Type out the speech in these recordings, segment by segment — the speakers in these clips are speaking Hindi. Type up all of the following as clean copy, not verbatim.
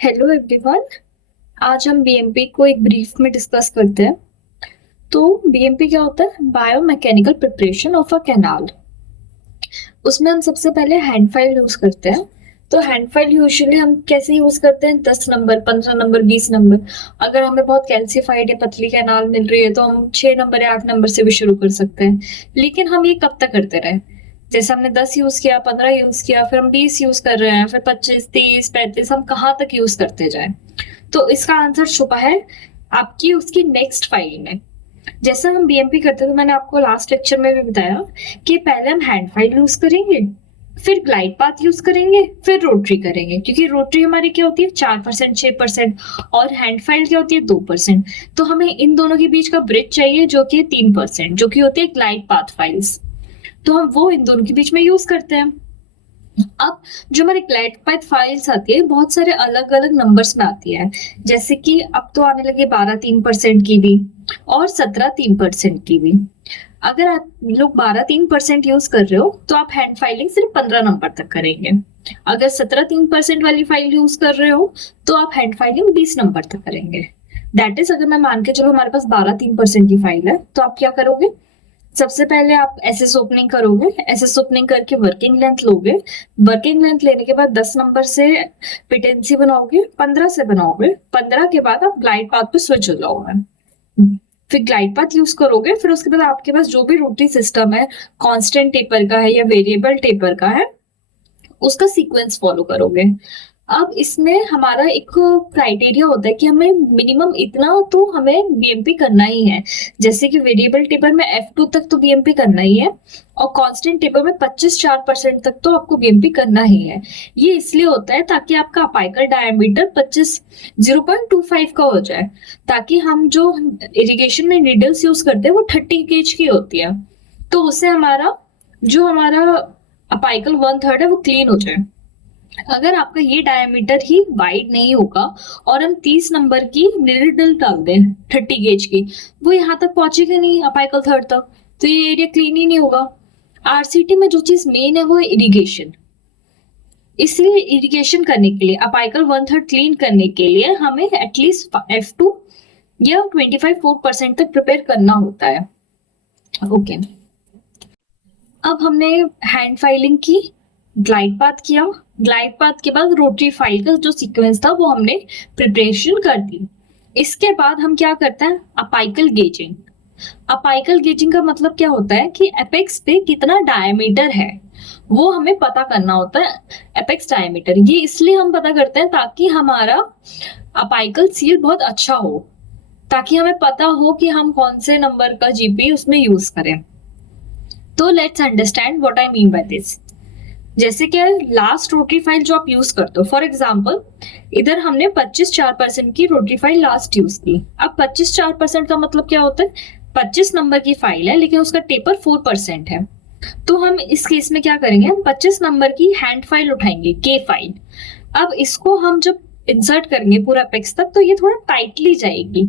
Hello everyone. आज हम बीएमपी को एक ब्रीफ में डिस्कस करते हैं। तो बीएमपी क्या होता है? Biomechanical preparation of a canal. उसमें हम सबसे पहले हैंड फाइल यूज करते हैं। तो हैंड फाइल यूजुअली हम कैसे यूज करते हैं? 10 नंबर, 15 नंबर, 20 नंबर। अगर हमें बहुत कैल्सिफाइड या पतली कैनाल मिल रही है तो हम 6 नंबर या 8 नंबर से भी शुरू कर सकते हैं। लेकिन हम ये कब तक करते रहे? जैसे हमने 10 यूज किया, 15 यूज किया, फिर हम 20 यूज कर रहे हैं, फिर 25, 30, 35, हम कहाँ तक यूज करते जाए? तो इसका आंसर छुपा है आपकी उसकी नेक्स्ट फाइल में। जैसे हम बीएमपी करते थे, मैंने आपको लास्ट लेक्चर में भी बताया कि पहले हम हैंड फाइल यूज करेंगे, फिर ग्लाइड पाथ यूज करेंगे, फिर रोटरी करेंगे। क्योंकि रोटरी हमारी क्या होती है? 4%, 6%, और हैंड फाइल क्या होती है? 2%। तो हमें इन दोनों के बीच का ब्रिज चाहिए जो कि 3%, जो कि होती है ग्लाइड पाथ फाइल्स। तो हम वो इन दोनों के बीच में यूज करते हैं। अब जो हमारी ग्लाइड पाथ फाइल्स आती है बहुत सारे अलग अलग नंबर्स में आती है। जैसे कि अब तो आने लगे 12 3% की भी और 17 3% की भी। अगर आप लोग 12 3% यूज कर रहे हो तो आप हैंड फाइलिंग सिर्फ 15 नंबर तक करेंगे। अगर 17 3% वाली फाइल यूज कर रहे हो तो आप हैंड फाइलिंग 20 नंबर तक करेंगे। दैट इज, अगर मैं मान के चलो हमारे पास 12 3% की फाइल है तो आप क्या करोगे? सबसे पहले आप एसएस ओपनिंग करोगे। एसएस ओपनिंग करके वर्किंग लेंथ लोगे। वर्किंग लेंथ लेने के बाद 10 नंबर से पिटेंसी बनाओगे, 15 से बनाओगे। 15 के बाद आप ग्लाइड पाथ पे स्विच हो जाओगे। फिर ग्लाइड पाथ यूज करोगे। फिर उसके बाद आपके पास जो भी रोटरी सिस्टम है, कांस्टेंट टेपर का है या वेरिएबल टेपर का है, उसका सीक्वेंस फॉलो करोगे। अब इसमें हमारा एक क्राइटेरिया होता है कि हमें मिनिमम इतना तो हमें बीएमपी करना ही है। जैसे कि वेरिएबल टेपर में F2 तक तो बीएमपी करना ही है, और कांस्टेंट टेपर में 25-4% तक तो आपको बीएमपी करना ही है। ये इसलिए होता है ताकि आपका अपाइकल डायमीटर 0.25 का हो जाए, ताकि हम जो इरिगेशन में नीडल्स यूज करते हैं वो 30 गेज की होती है। तो उससे हमारा अपाइकल 1/3 है वो क्लीन हो जाए। अगर आपका ये डायमीटर ही वाइड नहीं होगा और हम 30 नंबर की निडल डाल दें 30 गेज की, वो यहाँ तक पहुंचेगा नहीं अपाइकल थर्ड तक, तो ये एरिया क्लीन ही नहीं होगा। आरसीटी में जो चीज मेन है वो है इरिगेशन। इसलिए इरिगेशन करने के लिए, अपाइकल 1/3 क्लीन करने के लिए हमें एटलीस्ट F2 या 25-4% तक प्रिपेयर करना होता है। ओके, अब हमने हैंड फाइलिंग की, ग्लाइड पाथ किया। ग्लाइड पाथ के बाद रोटरी फाइल का जो सीक्वेंस था वो हमने प्रिपरेशन कर दी। इसके बाद हम क्या करते हैं? Apical gazing. अपाइकल गेजिंग का मतलब क्या होता है कि एपेक्स पे कितना डायमीटर है वो हमें पता करना होता है। एपेक्स डायमीटर ये इसलिए हम पता करते हैं ताकि हमारा अपाइकल सील बहुत अच्छा हो, ताकि हमें पता हो कि हम कौन से नंबर का जीपी उसमें यूज करें। तो let's understand what I mean by this. जैसे कि लास्ट रोटरी फाइल जो आप यूज करते हो, फॉर एग्जाम्पल इधर हमने 25-4% की रोटरी फाइल लास्ट यूज की। अब 25-4% का मतलब क्या होता है? 25 नंबर की फाइल है लेकिन उसका टेपर 4% है। तो हम इस केस में क्या करेंगे? हम 25 नंबर की हैंड फाइल उठाएंगे, के फाइल। अब इसको हम जब इंसर्ट करेंगे पूरा पेक्स तक तो ये थोड़ा टाइटली जाएगी।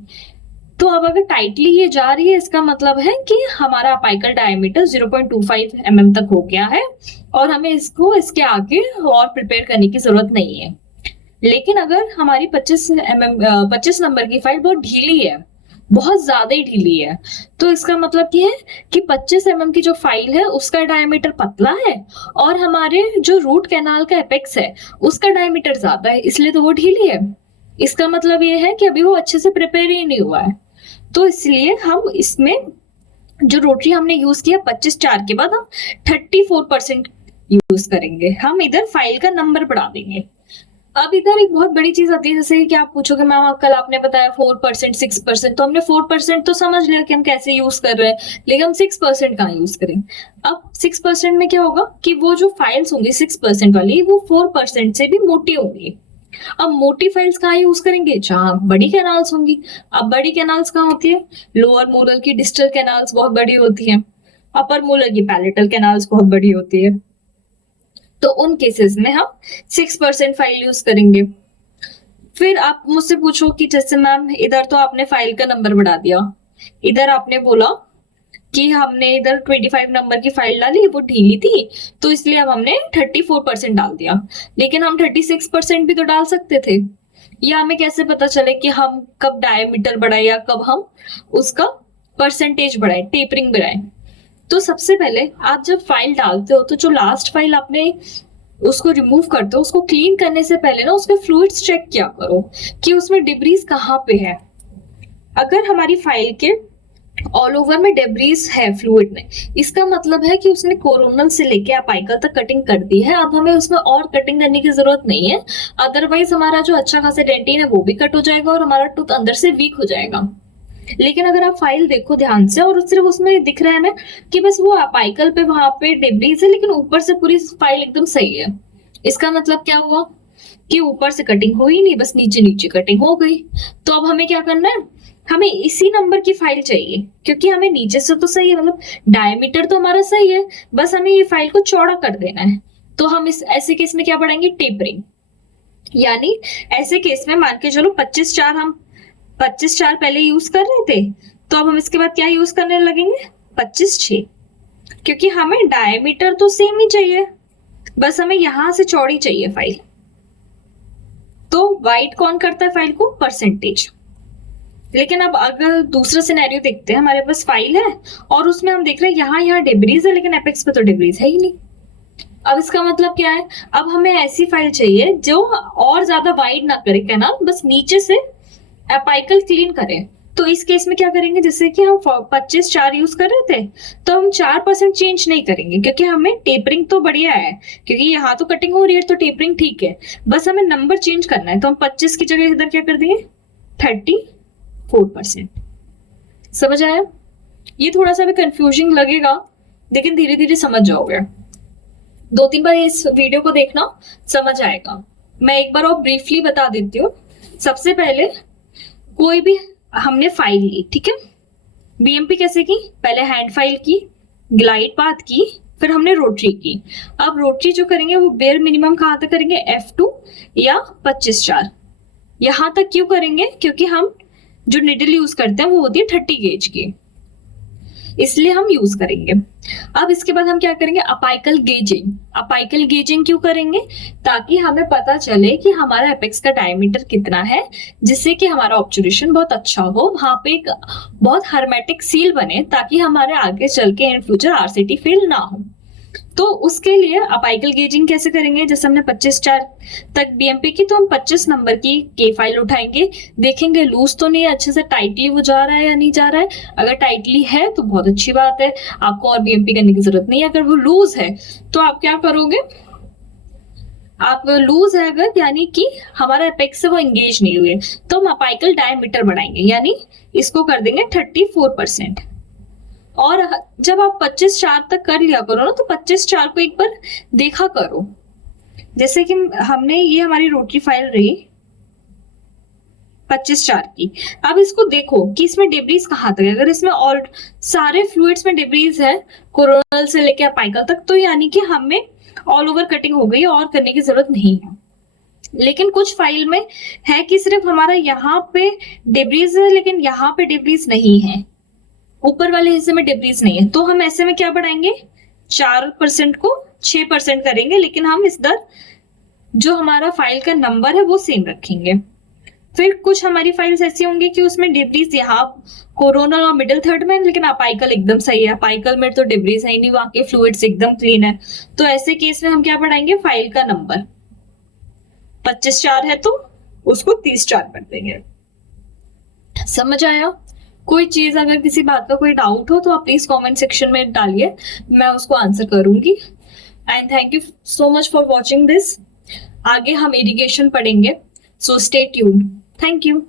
तो अब अगर टाइटली ये जा रही है इसका मतलब है कि हमारा अपाइकल डायमीटर 0.25 mm तक हो गया है और हमें इसको इसके आगे और प्रिपेयर करने की जरूरत नहीं है। लेकिन अगर हमारी 25 नंबर की फाइल बहुत ढीली है, बहुत ज्यादा ही ढीली है, तो इसका मतलब ये है कि 25 mm की जो फाइल है उसका डायमीटर पतला है और हमारे जो रूट कैनाल का एपेक्स है उसका डायमीटर ज्यादा है, इसलिए तो वो ढीली है। इसका मतलब ये है कि अभी वो अच्छे से प्रिपेयर ही नहीं हुआ है। तो इसलिए हम इसमें जो रोटरी हमने यूज किया 25-4 के बाद हम 34% यूज करेंगे। हम इधर फाइल का नंबर बढ़ा देंगे। अब इधर एक बहुत बड़ी चीज आती है, जैसे कि आप पूछोगे मैम कल आपने बताया 4%, 6%, तो हमने 4% तो समझ लिया कि हम कैसे यूज कर रहे हैं, लेकिन हम 6% कहाँ यूज करें? अब 6% में क्या होगा कि वो जो फाइल्स होंगी 6% वाली वो 4% से भी मोटी होंगी। अब मोटी फाइल्स कहाँ यूज करेंगे? जहां बड़ी कैनाल्स होंगी। अब बड़ी कैनाल्स कहाँ होती है? लोअर मोलर की डिस्टल कैनाल्स बहुत बड़ी होती है, अपर मोलर की पैलेटल कैनाल्स बहुत बड़ी होती है। तो उन केसेस में हम 6% फाइल यूज करेंगे। फिर आप मुझसे पूछो कि जैसे मैम इधर तो आपने फाइल का नंबर बढ़ा दिया, इधर आपने बोला कि हमने इधर 25 नंबर की फाइल डाली, वो ढीली थी तो इसलिए अब हमने 34% डाल दिया, लेकिन हम 36% भी तो डाल सकते थे। या हमें कैसे पता चले कि हम कब डायमीटर बढ़ाए या कब हम उसका परसेंटेज बढ़ाए, टेपरिंग बढ़ाए। तो सबसे पहले आप जब फाइल डालते हो तो जो लास्ट फाइल आपने उसको रिमूव करते हो, उसको क्लीन करने से पहले ना उसके फ्लूइड्स चेक किया करो कि उसमें डिब्रीज कहाँ पे है। अगर हमारी फाइल के ऑल ओवर में डेब्रीज है फ्लूइड में, इसका मतलब है कि उसने कोरोनल से लेके अपाइकल तक कटिंग कर दी है। अब हमें उसमें और कटिंग करने की जरूरत नहीं है, अदरवाइज हमारा जो अच्छा खासा डेंटिन है वो भी कट हो जाएगा और हमारा टूथ अंदर से वीक हो जाएगा। लेकिन अगर आप फाइल देखो ध्यान से और सिर्फ उसमें दिख रहा है ना कि बस वो अपाइकल पे वहां पे डेब्रीज है, लेकिन ऊपर से पूरी फाइल एकदम सही है, इसका मतलब क्या हुआ कि ऊपर से कटिंग हो ही नहीं, बस नीचे नीचे कटिंग हो गई। तो अब हमें क्या करना है, हमें इसी नंबर की फाइल चाहिए, क्योंकि हमें नीचे से तो सही है, मतलब डायमीटर तो हमारा सही है, बस हमें ये फाइल को चौड़ा कर देना है। तो हम इस ऐसे केस में क्या पढ़ाएंगे, टेपरिंग। यानी ऐसे केस में मान के चलो 25/4 हम 25/4 पहले यूज कर रहे थे, तो अब हम इसके बाद क्या यूज करने लगेंगे, 25/6, क्योंकि हमें डायमीटर तो सेम ही चाहिए, बस हमें यहां से चौड़ी चाहिए फाइल। तो वाइट कौन करता है फाइल को, परसेंटेज। लेकिन अब अगर दूसरा सिनेरियो देखते हैं, हमारे पास फाइल है और उसमें हम देख रहे हैं यहाँ डेब्रीज है, लेकिन एपेक्स पे तो डेब्रीज है ही नहीं। अब इसका मतलब क्या है, अब हमें ऐसी फाइल चाहिए जो और ज्यादा वाइड ना करे कैनाल, बस नीचे से एपाइकल क्लीन करे। तो इस केस में क्या करेंगे, जैसे कि हम 25/4 यूज कर रहे थे, तो हम 4% चेंज नहीं करेंगे, क्योंकि हमें टेपरिंग तो बढ़िया है, क्योंकि यहाँ तो कटिंग हो रही है तो टेपरिंग ठीक है, बस हमें नंबर चेंज करना है। तो हम 25 की जगह इधर क्या कर देंगे, 34%। समझ आया? ये थोड़ा सा भी कंफ्यूजिंग लगेगा, लेकिन धीरे धीरे समझ जाओगे। 2-3 बार इस वीडियो को देखना, समझ आएगा। मैं एक बार और ब्रीफली बता देती हूँ। सबसे पहले कोई भी हमने फाइल ली, ठीक है, बीएमपी कैसे की, पहले हैंड फाइल की, ग्लाइड पाथ की, फिर हमने रोटरी की। अब रोटरी जो करेंगे वो बेयर मिनिमम कहाँ तक करेंगे, F2 या 25/4। यहां तक क्यों करेंगे, क्योंकि हम जो निडल यूज करते हैं वो होती है 30 गेज की, इसलिए हम यूज करेंगे। अब इसके बाद हम क्या करेंगे, अपाइकल गेजिंग। अपाइकल गेजिंग क्यों करेंगे, ताकि हमें पता चले कि हमारा एपेक्स का डायमीटर कितना है, जिससे कि हमारा ऑब्जर्वेशन बहुत अच्छा हो, वहां पे एक बहुत हर्मेटिक सील बने, ताकि हमारे आगे चल के इन फ्यूचर आरसीटी फेल ना हो। तो उसके लिए अपाइकल गेजिंग कैसे करेंगे, जैसे हमने 25/4 तक बीएमपी की, तो हम 25 नंबर की के फाइल उठाएंगे, देखेंगे लूज तो नहीं, अच्छे से टाइटली वो जा रहा है या नहीं जा रहा है। अगर टाइटली है तो बहुत अच्छी बात है, आपको और बीएमपी करने की जरूरत नहीं है। अगर वो लूज है तो आप क्या करोगे, आप लूज है अगर, यानी कि हमारा एपेक्स से वो एंगेज नहीं हुए, तो हम अपाइकल डायमीटर बढ़ाएंगे, यानी इसको कर देंगे 34%। और जब आप 25/4 तक कर लिया करो ना, तो 25/4 को एक बार देखा करो। जैसे कि हमने, ये हमारी रोटरी फाइल रही 25/4 की, अब इसको देखो कि इसमें डेब्रीज कहाँ तक है। अगर इसमें ऑल सारे फ्लूइड्स में डेब्रीज है, कोरोनल से लेके अपाइकल तक, तो यानी कि हमें ऑल ओवर कटिंग हो गई, और करने की जरूरत नहीं है। लेकिन कुछ फाइल में है कि सिर्फ हमारा यहाँ पे डेब्रीज है, लेकिन यहाँ पे डेब्रीज नहीं है, ऊपर वाले हिस्से में डेब्रीज नहीं है, तो हम ऐसे में क्या बढ़ाएंगे, 4% को 6% करेंगे, लेकिन हम इस दर जो हमारा फाइल का नंबर है वो सेम रखेंगे। फिर कुछ हमारी फाइल्स ऐसी होंगी कि उसमें डेब्रीज यहाँ कोरोनल और मिडिल थर्ड में, लेकिन अपाइकल एकदम सही है, अपाइकल में तो डेब्रीज है ही नहीं, वहां के फ्लूइड्स एकदम क्लीन है। तो ऐसे केस में हम क्या बढ़ाएंगे, फाइल का नंबर 25/4 है तो उसको 30/4 कर देंगे। समझ आया? कोई चीज अगर किसी बात का कोई डाउट हो तो आप प्लीज कमेंट सेक्शन में डालिए, मैं उसको आंसर करूंगी। And thank you so much for watching this. आगे हम इरिगेशन पढ़ेंगे, so stay tuned. Thank you.